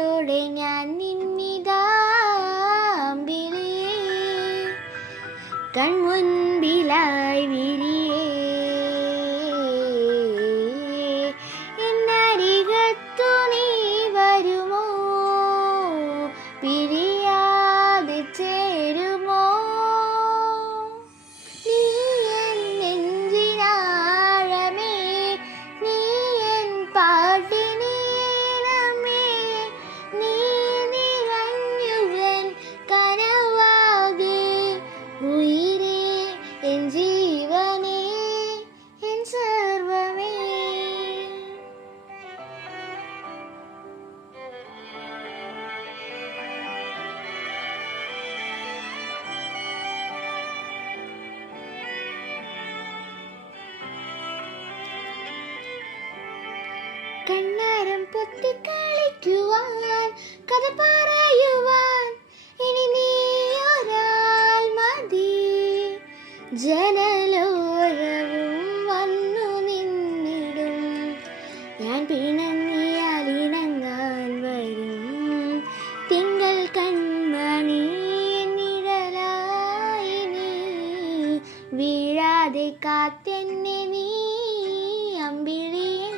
കൊതിയോടെ ഞാൻ നിന്നിതാ അമ്പിളിയേ, കൺമുൻപിലായി വിരിയേ, എന്നരികത്തു നീ വരുമോ, പിരിയാതെ ചേരുമോ, നീ എൻ നെഞ്ചിനാഴമേ, നീ എൻ പാട്ടിനീണമേ, നീ നിറഞ്ഞുവൻ കനവാകെ, ഉയിരേ എൻ ജീവനേ എൻ സർവമേ. കണ്ണാരം പൊത്തിക്കളിക്കുവാൻ, കഥ പറയുവാൻ ഇനി നീ ഒരാൾ മതി, ജനലോരവും വന്നു നിന്നിടും, ഞാൻ പിണങ്ങിയാൽ ഇണങ്ങാൻ വരും, തിങ്കൾ കൺമണി നിഴലായി നീ, വീഴാതെ കാത്തെന്നെ നീ അമ്പിളിയേ,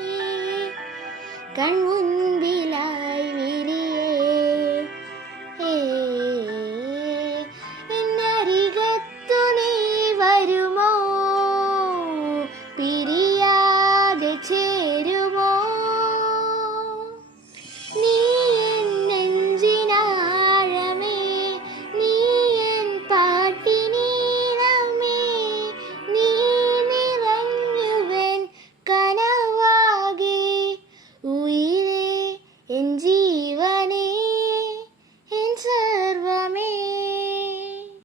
കൺമുൻപിൽ